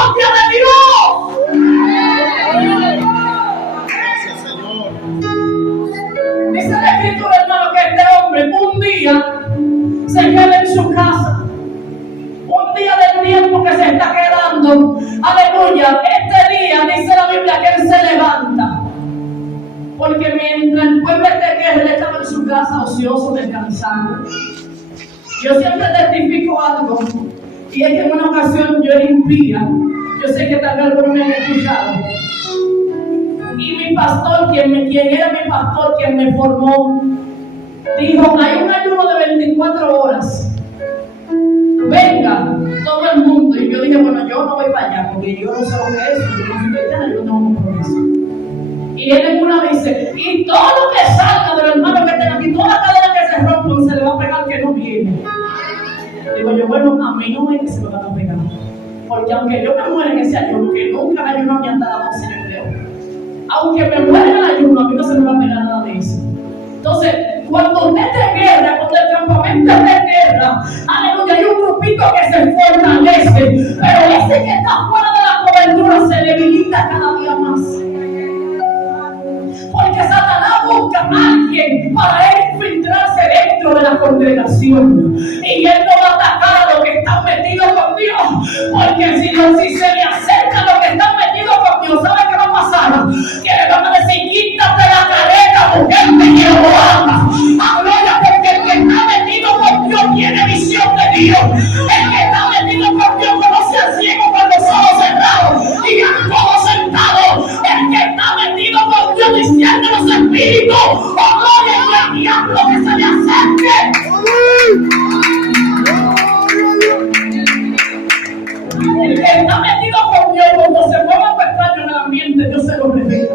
misericordia de Dios. Gracias, Señor. Dice la Escritura, hermano, que este hombre un día se queda en su casa. Un día del tiempo que se está quedando. Aleluya. Este día dice la Biblia que él se levanta. Porque mientras el pueblo de guerra, él estaba en su casa ocioso, descansando. Yo siempre testifico algo. Y es que en una ocasión yo era impía. Yo sé que tal vez algunos me han escuchado. Y mi pastor, quien era mi pastor, quien me formó, dijo, hay un ayuno de 24 horas. Venga, todo el mundo. Y yo dije, bueno, yo no voy para allá, porque yo no sé lo que es, yo no soy cristiana, yo no tengo compromiso. Y él en una dice, y todo lo que salga de los hermanos que estén aquí, toda la cadena que se rompan, se le va a pegar que no viene. Digo yo, bueno, a mí no es que se me van a pegar. Porque aunque yo me muera en ese ayuno, que nunca me ayuno ni hasta la 12, yo creo. Aunque me muera en el ayuno, a mí no se me va a pegar nada de eso. Entonces, cuando usted esté en guerra, cuando el campamento esté en guerra, aleluya, hay un grupito que se fortalece, pero ese que está fuera de la cobertura se debilita cada día más. Porque Satanás busca a alguien para él infiltrarse dentro de la congregación. Y él no va a atacar a los que están metidos con Dios. Porque si se le acerca a los que están metidos con Dios, ¿sabe qué va a pasar? Que le van a decir, quítate la careta, mujer de Jehová. Aleluya, porque el que está metido con Dios tiene visión de Dios. El que está metido con Dios conoce al ciego con los ojos cerrados y a todos sentados. El que está metido con Dios diciendo los espíritus, oh gloria al diablo que se le acerque. El que está metido con Dios, cuando se mueva un extraño en el ambiente, Dios se lo revela.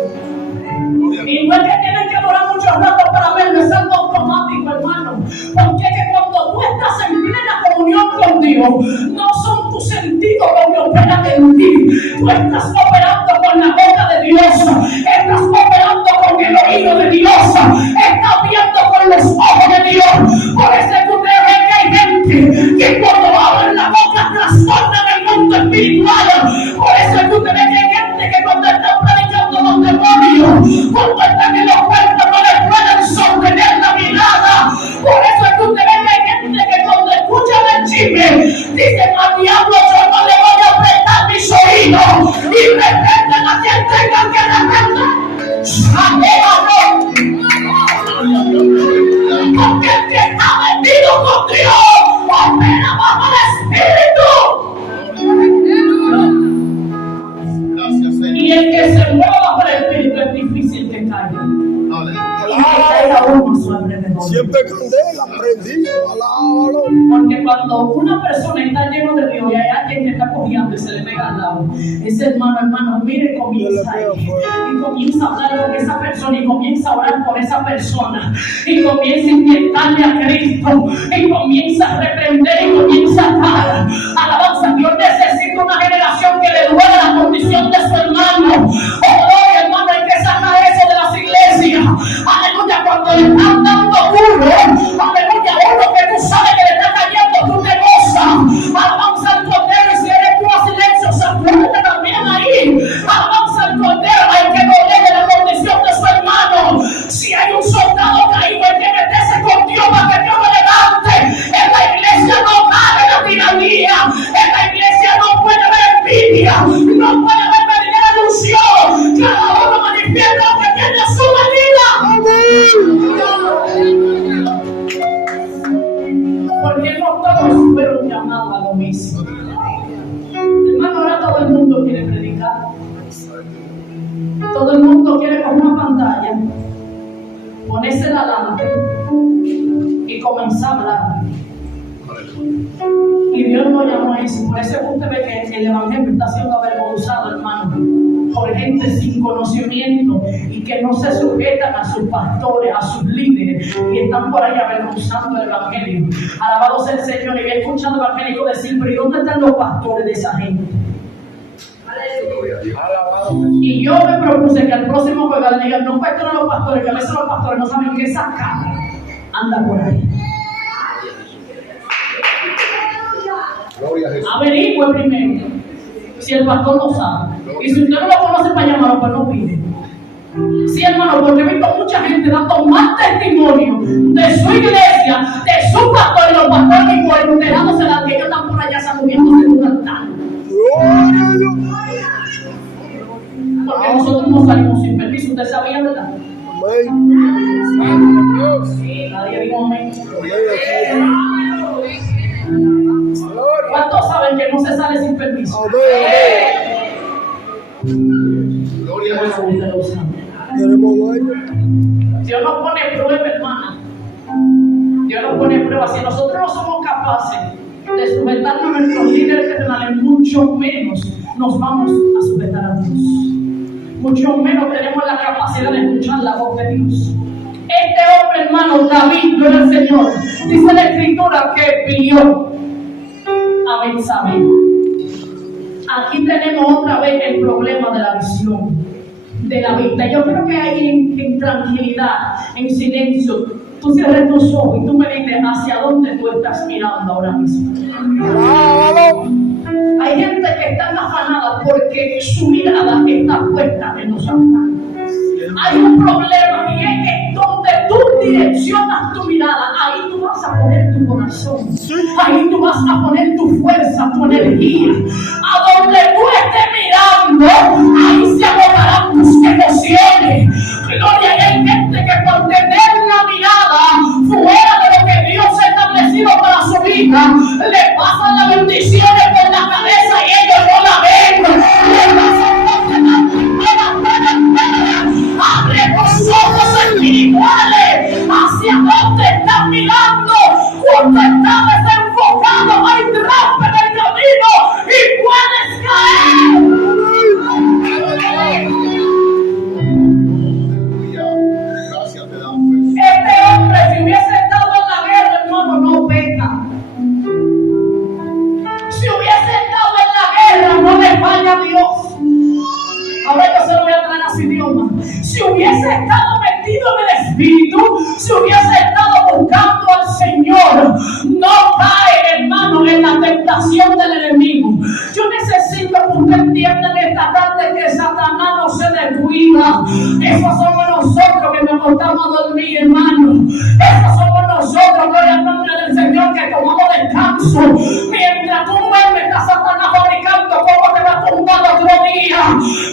Y no es que tienes que adorar mucho rato para verlo, es algo automático, hermano. Porque es que cuando tú estás en plena comunión con Dios, no son tus sentidos los que operan en ti. Tú estás operando con la boca de Dios, estás operando con el oído de Dios, estás viendo con los ojos de Dios. Por eso es que ustedes ven que hay gente que cuando abren la boca trastornan el mundo espiritual. Por eso es que ustedes ven que hay gente que cuando están predicando los demonios, cuando están en los cuerpos no les pueden sostener la mirada. Por eso es que ustedes ven que hay gente que cuando escuchan el chisme dicen, al diablo yo no le voy a prestar mis oídos, y reprenden a quien tenga que reprender. Porque el que está metido con Dios opera bajo el Espíritu. Gracias, Señor. Y el que se mueva bajo el Espíritu es difícil que caiga. Y que caiga uno a su alrededor. Siempre candela, prendido, alábalo. Porque cuando una persona está lleno de Dios y hay alguien que está cogiendo y se le pega al lado, ese hermano, mire, comienza ahí. Y comienza a hablar con esa persona y comienza a orar por esa persona. Y comienza a inyectarle a Cristo. Y comienza a reprender y comienza a dar. Alabanza, Dios necesita una generación que le duela la condición de su hermano. Oh, gloria, hermano, hay que sacar eso de las iglesias. Aleluya, cuando le están dando duro, aleluya, uno que tú sabes que le está cayendo, tú te gozas. Alabanza al Cordero, y si eres tú a silencio, sacúdete también ahí. Alabanza al Cordero, hay que dolerle la condición de su hermano. Si hay un soldado caído, hay que meterse con Dios para que Dios lo levante. En la iglesia no cabe la tiranía. En la iglesia no puede haber envidia. No puede haber venir alusión. Cada uno manifiesta lo que tiene a su medida. Porque no todos fueron llamados a lo mismo. Hermano, ahora todo el mundo quiere predicar. Todo el mundo quiere con una pantalla ponerse delante y comenzar a hablar. Y Dios no llamó a eso. Por eso usted ve que el evangelio está siendo avergonzado, hermano, por gente sin conocimiento y que no se sujetan a sus pastores, a sus líderes, y están por ahí avergonzando el evangelio. Alabado sea el Señor. Y he escuchado evangélicos decir, pero ¿y dónde están los pastores de esa gente? Y yo me propuse que al próximo juego le digan, no cuestionen a los pastores, que a veces los pastores no saben que esa cabra anda por ahí. Averigüe primero. Si el pastor no sabe. Y si usted no lo conoce para llamarlo, pues no pide. Sí, hermano, porque he visto mucha gente dando más testimonio de su iglesia, de su pastor y los pastores mismos, enterándose de que ellos están por allá sacudiéndose en un altar. Gloria a Dios. Porque nosotros no salimos sin permiso, usted sabía, ¿verdad? Amén. Sí, nadie dijo amén. Amén. ¿Cuántos saben que no se sale sin permiso? Gloria a Jesús. Tenemos dueño. Dios nos pone prueba, hermana. Dios nos pone prueba. Si nosotros no somos capaces de sujetarnos a nuestros líderes terrenales, mucho menos nos vamos a sujetar a Dios. Mucho menos tenemos la capacidad de escuchar la voz de Dios. Este hombre, hermano, David, gloria al Señor, dice la Escritura que vio a Betsabé. Aquí tenemos otra vez el problema de la visión, de la vista. Yo creo que ahí en tranquilidad, en silencio, tú cierres tus ojos y tú me dices hacia dónde tú estás mirando ahora mismo. Hay gente que está afanada porque su mirada está puesta en los afanes. Hay un problema y es que donde tú direccionas tu mirada, ahí tú vas a poner tu corazón, ahí tú vas a poner tu fuerza, tu energía. A donde tú estés mirando, ahí se agotarán tus emociones. Gloria, hay gente que por tener la mirada fuera de lo que Dios ha establecido para su vida, le pasan las bendiciones por la cabeza y ellos no la ven. Le pasan abre tus ojos espirituales hacia dónde estás mirando. Cuando estás desenfocado hay trampa en el camino y puedes caer. Gracias te damos. Este hombre, si hubiese estado en la guerra, hermano, no peca. Si hubiese estado en la guerra, no le falla a Dios. Ahora yo se lo voy a traer a su idioma. Si hubiese estado metido en el Espíritu, si hubiese estado buscando al Señor, no cae, hermano, en la tentación del enemigo. Yo necesito que usted entienda en esta tarde que Satanás no se descuida. Esos somos nosotros que nos acostamos a dormir, hermano. Esos somos nosotros, gloria al nombre del Señor, que tomamos descanso. Mientras tú duermes, está Satanás fabricando cómo te va a tumbar otro día.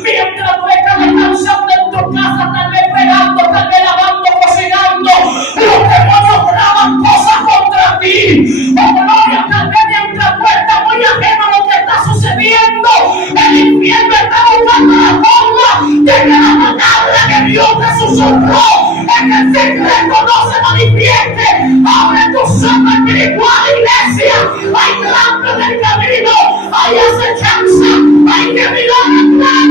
Mientras tú estás descansando en tu casa, tal vez pegando, tal vez lavando, cocinando, los demonios traban cosas contra ti. Oh, gloria, tal vez mientras tú estás muy ajeno a lo que está sucediendo, el infierno está buscando la forma de que la palabra que Dios te susurró en el secreto no se manifieste. Abre tus ojos espiritual, iglesia. Hay trampa en el camino, hay acechanza, hay que mirar atrás.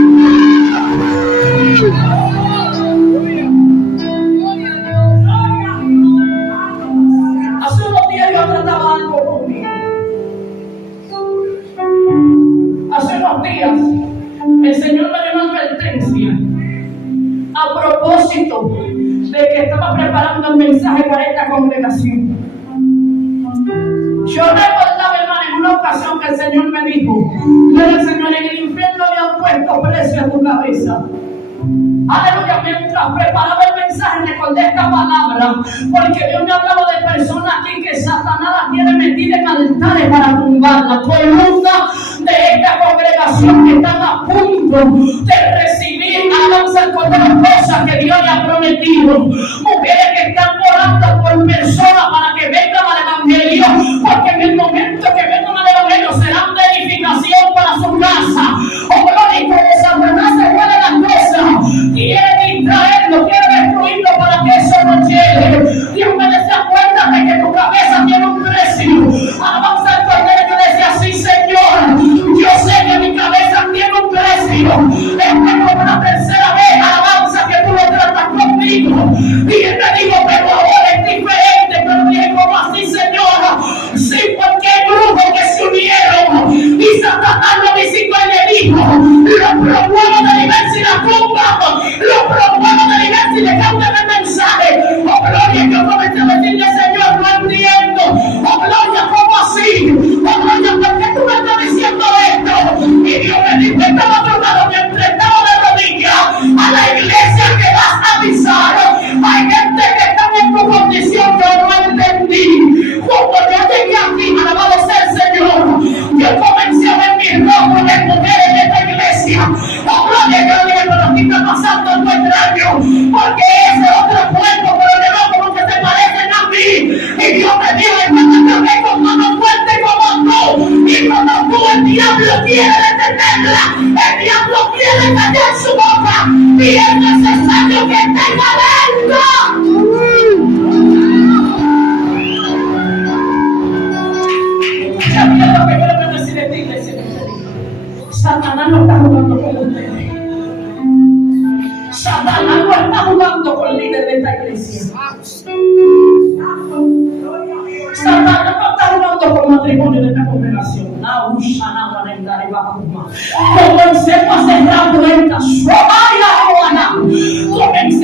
Hace unos días yo trataba algo conmigo. Hace unos días el Señor me dio una advertencia a propósito de que estaba preparando el mensaje para esta congregación. Yo recordaba, hermano, en una ocasión que el Señor me dijo: pero el Señor, en el infierno le han puesto precio a tu cabeza. Aleluya, mientras preparaba el mensaje recordé esta palabra, porque Dios me hablaba de personas aquí que Satanás las tiene metidas en altares para tumbarlas. Columnas de esta congregación que están a punto de recibir alabanza con las cosas que Dios le ha prometido. Mujeres que están orando por personas para que vengan al evangelio, porque en el momento que vengan al evangelio serán de edificación para su casa. Oh, gloria, y como Satanás se juega las cosas, quiere distraerlo, quiere destruirlo para que eso no llegue. Dios me decía: acuérdate que tu cabeza tiene un precio. Alabanza al Cordero. Yo decía: sí, Señor, yo sé que mi cabeza tiene un precio. Es como la tercera vez, alabanza, que tú lo tratas conmigo. Y él me dijo: pero ahora es diferente. Pero dije: ¿cómo así, Señora? Sí, porque hay grupos que se unieron y Satanás lo visitó y le dijo: los promuevo de nivel si la tumba, los promuevo de nivel si le cambian el mensaje. Oh, gloria, yo comencé a decirle: Señor, no entiendo. Oh, gloria, ¿cómo así? Oh, gloria, ¿por qué tú me estás diciendo esto? Y Dios me quiere detenerla, el diablo quiere callar su boca, y es necesario que tenga lengua. Mira lo que quiero decir de ti, iglesia. Satanás no está jugando con ustedes. Satanás no está jugando con el líder de esta iglesia. Satanás no está jugando con matrimonio de esta congregación. Comencemos a cerrar puertas. Comencemos